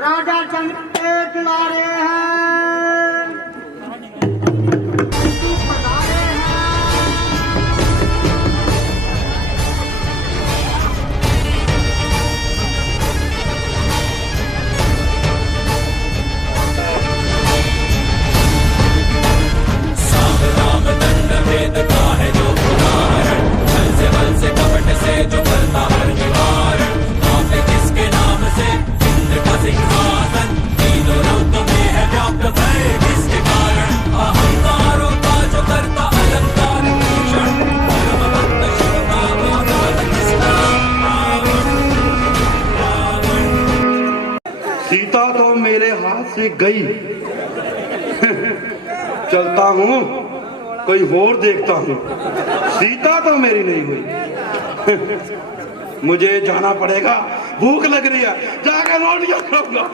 राजा चंद पेट ला रहे हैं। बता रहे सांग राम दंड भेद का है जो उदाहरण, छल से बल से कपट से जो करता हर निवारण, कांपे किसके नाम से इंद्र का सिंहासन, तीनों लोक में है व्याप्त भय किसके कारण, अहंकारों का जो करता अलंकार भूषण, परम भक्त शिव का आधार किसका, रावण। सीता तो मेरे हाथ से गई, चलता हूँ कोई और देखता हूँ, सीता तो मेरी नहीं हुई। मुझे जाना पड़ेगा, भूख लग रही है, जाकर रोटियां खाऊंगा।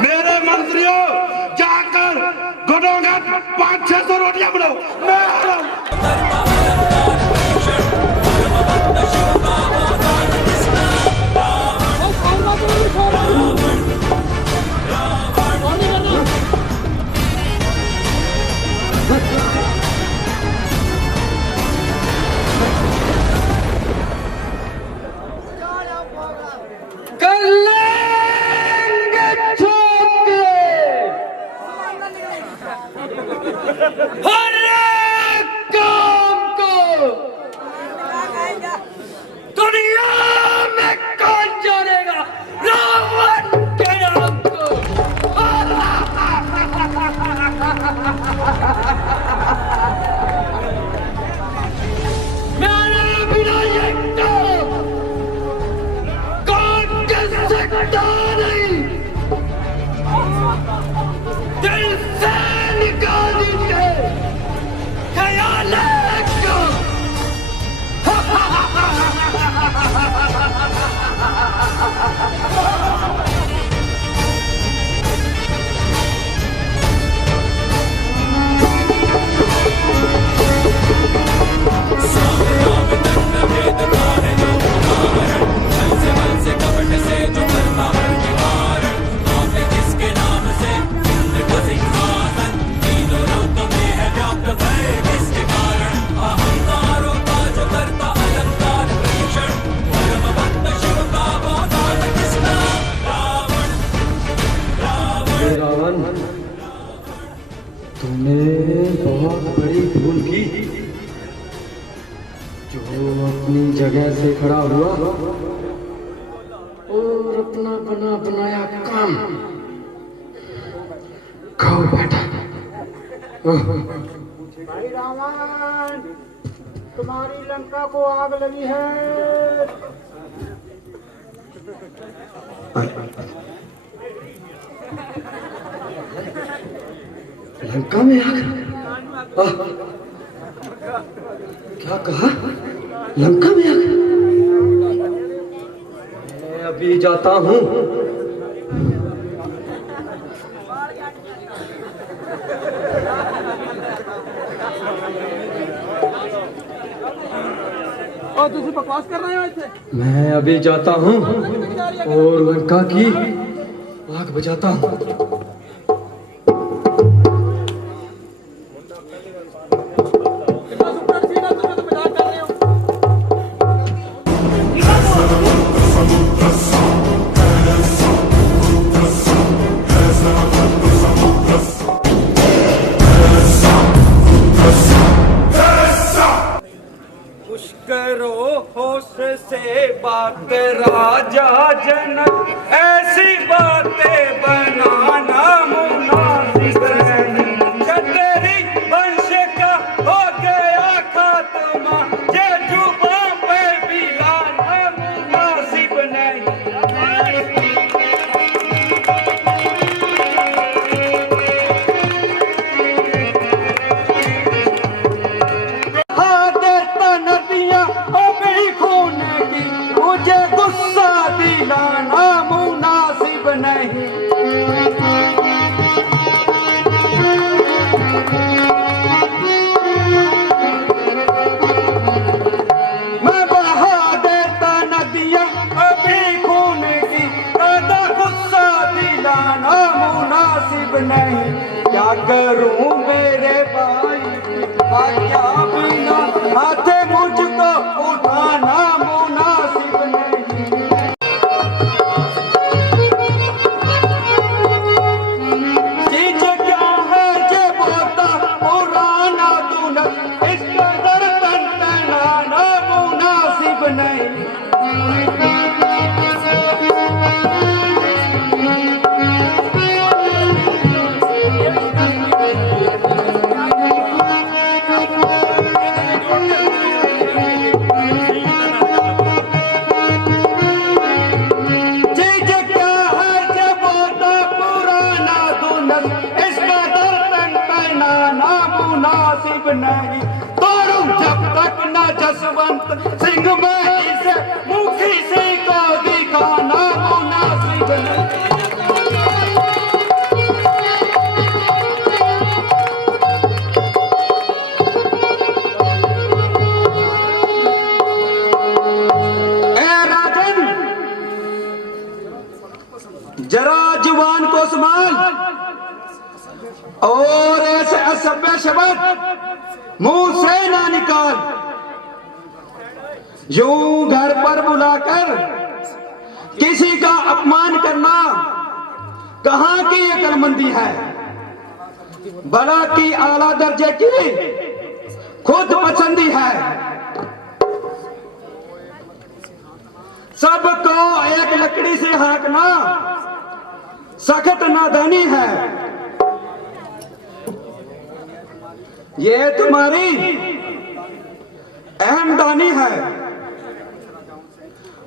मेरे मंत्रियों, जाकर घटोघट 500-600 रोटियां बनाओ, मैं आ रहा हूं। तुमने बहुत बड़ी भूल की, जो अपनी जगह से खड़ा हुआ और अपना बना बनाया काम खाओ बैठा। भाई रावण, तुम्हारी लंका को आग लगी है। लंका में आग? क्या कहा? लंका में आग? मैं अभी जाता हूँ। और तुझे बकवास कर रहे हो ऐसे? मैं अभी जाता हूँ और लंका की आग बुझाता हूँ। करो होश से बात राजा जनक, ऐसी बातें बनाना मुनासिब नहीं। तेरी वंश का हो गया खात्मा, ये जुबान पे भी लाना मुनासिब नहीं। मुझे गुस्सा दिलाना मुनासिब नहीं। मैं बहा दे मुनासिब नहीं। क्या करूं मेरे भाई क्या बिना हाथे मुझको उठाना मुनासिब नहीं। चीज क्या है जे बोता पुराना दूना इसका दर्पण तनाना मुनासिब नहीं। नहीं तोड़ू जब तक न जसवंत सिंह में इसे मुखी से को दिखाना मुनासिब नहीं। ए राजन जरा जुबान को संभाल और ऐसे असभ्य शब्द मुंह से ना निकाल। यूं घर पर बुलाकर किसी का अपमान करना कहां की अक्लमंदी है। बला की आला दर्जे की खुद पसंदी है। सबको एक लकड़ी से हाँकना सख्त नादानी है। ये तुम्हारी अहमदानी है।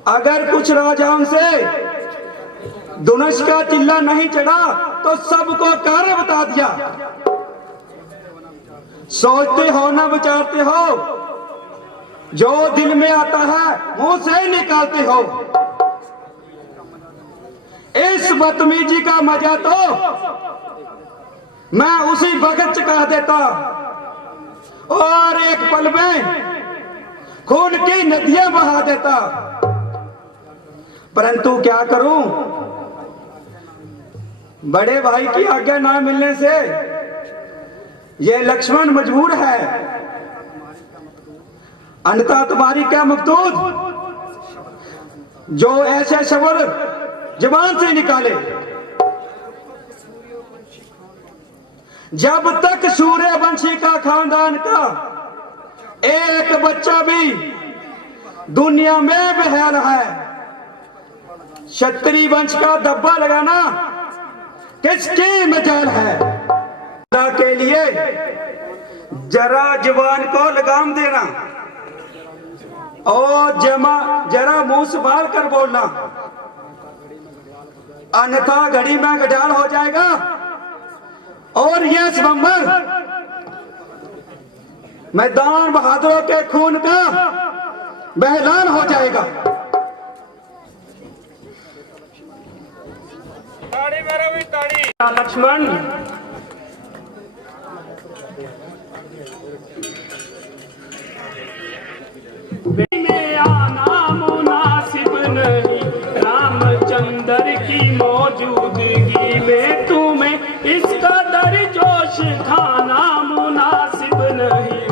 अगर कुछ राजाओं से दुनश का चिल्ला नहीं चढ़ा तो सबको कार्य बता दिया। सोचते हो ना विचारते हो, जो दिल में आता है मुंह से निकालते हो। इस बदतमीजी का मजा तो मैं उसी वक्त चुका देता और एक पल में खून की नदियां बहा देता। परंतु क्या करूं, बड़े भाई की आज्ञा ना मिलने से ये लक्ष्मण मजबूर है। अन्यथा तुम्हारी क्या मकसूद जो ऐसे शब्द जुबान से निकाले। जब तक सूर्यवंशी का खानदान का एक बच्चा भी दुनिया में बहल है, क्षत्रिय वंश का धब्बा लगाना किसकी मजाल है। के लिए जरा जुबान को लगाम देना और जरा मुंह संभाल कर बोलना, अन्यथा घड़ी में गजाल हो जाएगा और यह स्वयंवर मैदान बहादुरों के खून का बहलान हो जाएगा। ताड़ी मेरा भी ताड़ी। लक्ष्मण में आना मुनासिब नहीं, रामचंद्र की मौजूदगी में तुम्हें इसका दर जोश खाना मुनासिब नहीं।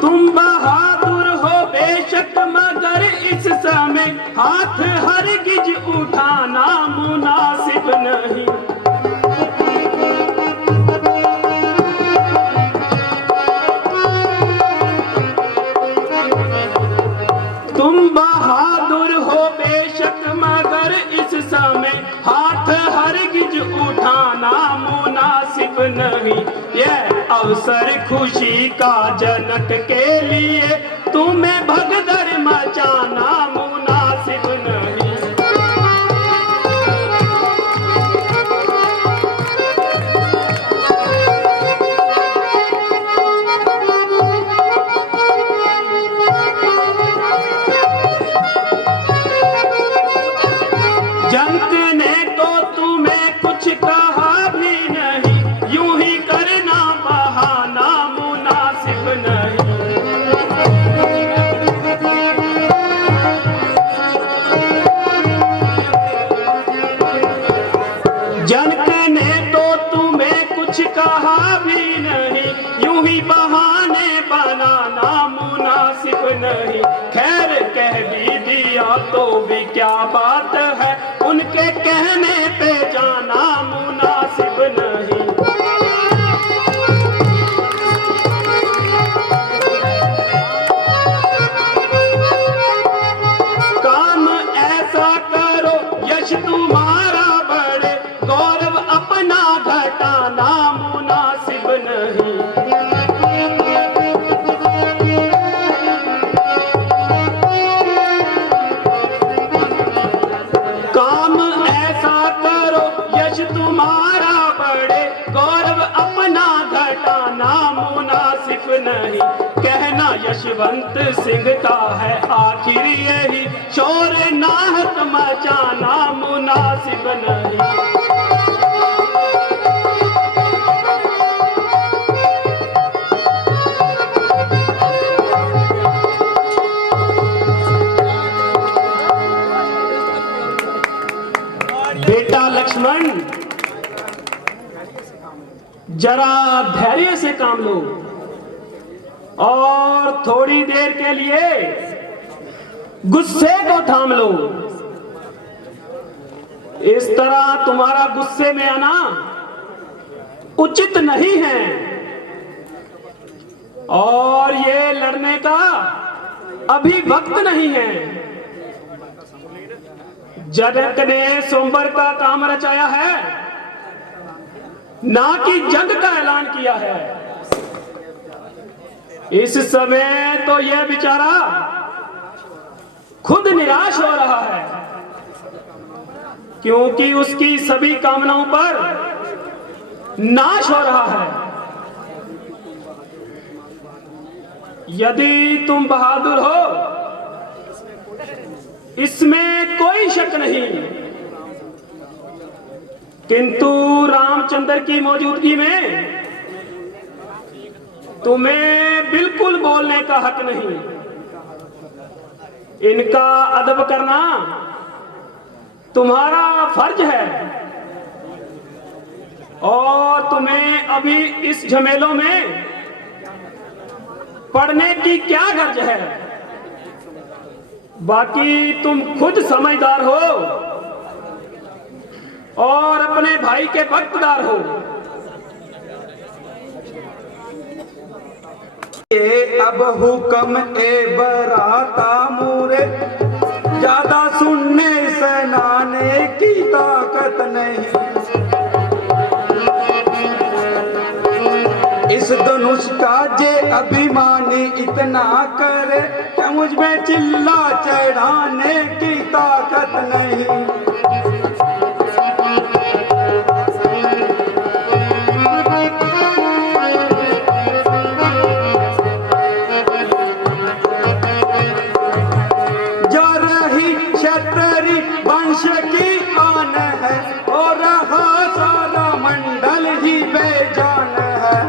तुम बहादुर हो बेशक मगर इस समय हाथ हरगिज उठाना मुनासिब नहीं। तुम बहादुर हो बेशक मगर इस समय हाथ हरगिज उठाना मुनासिब नहीं। यह अवसर खुशी का जनक के लिए तुम्हें भगदड़ मचाना मुनासिब नहीं। जंक ने तो तुम्हें कुछ कहा भी नहीं, यूं ही करना बहाना मुनासिब नहीं। कहा भी नहीं, यूं ही बहाने बनाना मुनासिब नहीं। खैर कह भी दिया तो भी क्या बात है, उनके कहने पे जाना मुनासिब नहीं। काम ऐसा करो यश तुम्हारा बढ़े, गौरव अपना घटाना मुनासिब नहीं। काम ऐसा करो यश तुम्हारा बढ़े, गौरव अपना घटाना मुनासिब नहीं। कहना यशवंत सिंह का है आखिर यही, शोर नाहक मचाना मुनासिब नहीं। बेटा लक्ष्मण, जरा धैर्य से काम लो और थोड़ी देर के लिए गुस्से को थाम लो। इस तरह तुम्हारा गुस्से में आना उचित नहीं है, और ये लड़ने का अभी वक्त नहीं है। जनक ने स्वयंवर का काम रचाया है, ना कि जंग का ऐलान किया है। इस समय तो यह बेचारा खुद निराश हो रहा है, क्योंकि उसकी सभी कामनाओं पर नाश हो रहा है। यदि तुम बहादुर हो इसमें कोई शक नहीं, किंतु रामचंद्र की मौजूदगी में तुम्हें बिल्कुल बोलने का हक नहीं। इनका अदब करना तुम्हारा फर्ज है, और तुम्हें अभी इस झमेलों में पड़ने की क्या गर्ज है। बाकी तुम खुद समझदार हो और अपने भाई के भक्तदार हो। अब हुक्म ए बराता मूरे, ज्यादा सुनने से नाने की ताकत नहीं। इस धनुष का जे अभिमानी इतना करे, क्या मुझ में चिल्ला चढ़ाने की ताकत नहीं। जो रही क्षत्रिय वंश की आन है, और रहा सारा मंडल ही बेजान है।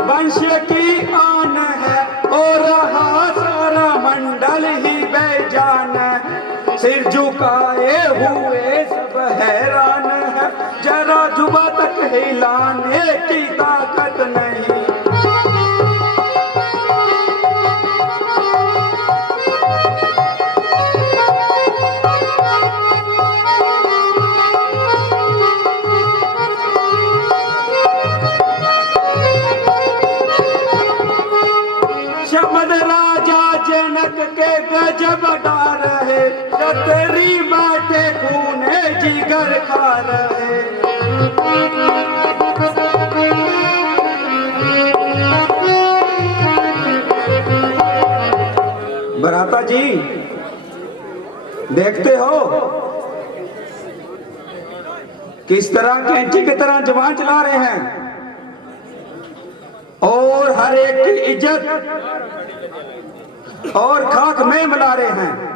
वंश की आन है, और रहा सारा मंडल ही बेजान है। सिर झुकाए हुए सब हैरान है, जरा जुबा तक हिलाने की ताकत नहीं। शब्द राजा जनक के गजब डार है, क्षत्रिय बाटे खूने जिगर खा रहे। बराता जी, देखते हो किस तरह कैंची की तरह जवान चला रहे हैं, और हर एक की इज्जत और खाक में मिला रहे हैं।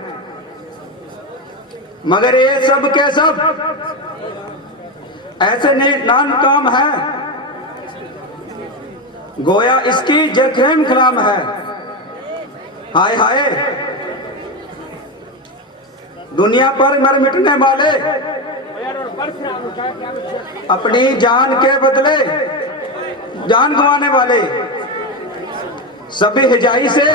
मगर ये सब के सब ऐसे नान काम है गोया इसकी जरखेम खराम है। हाय हाय, दुनिया पर मर मिटने वाले, अपनी जान के बदले जान गंवाने वाले सभी हिजाई से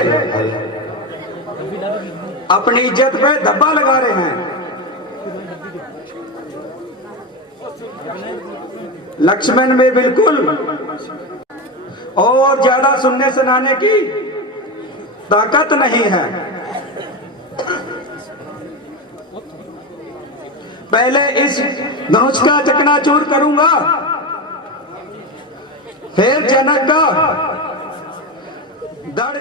अपनी इज्जत पे धब्बा लगा रहे हैं। लक्ष्मण में बिल्कुल और ज्यादा सुनने सुनाने की ताकत नहीं है। पहले इस धनुष का चकनाचूर करूंगा, फिर जनक का धड़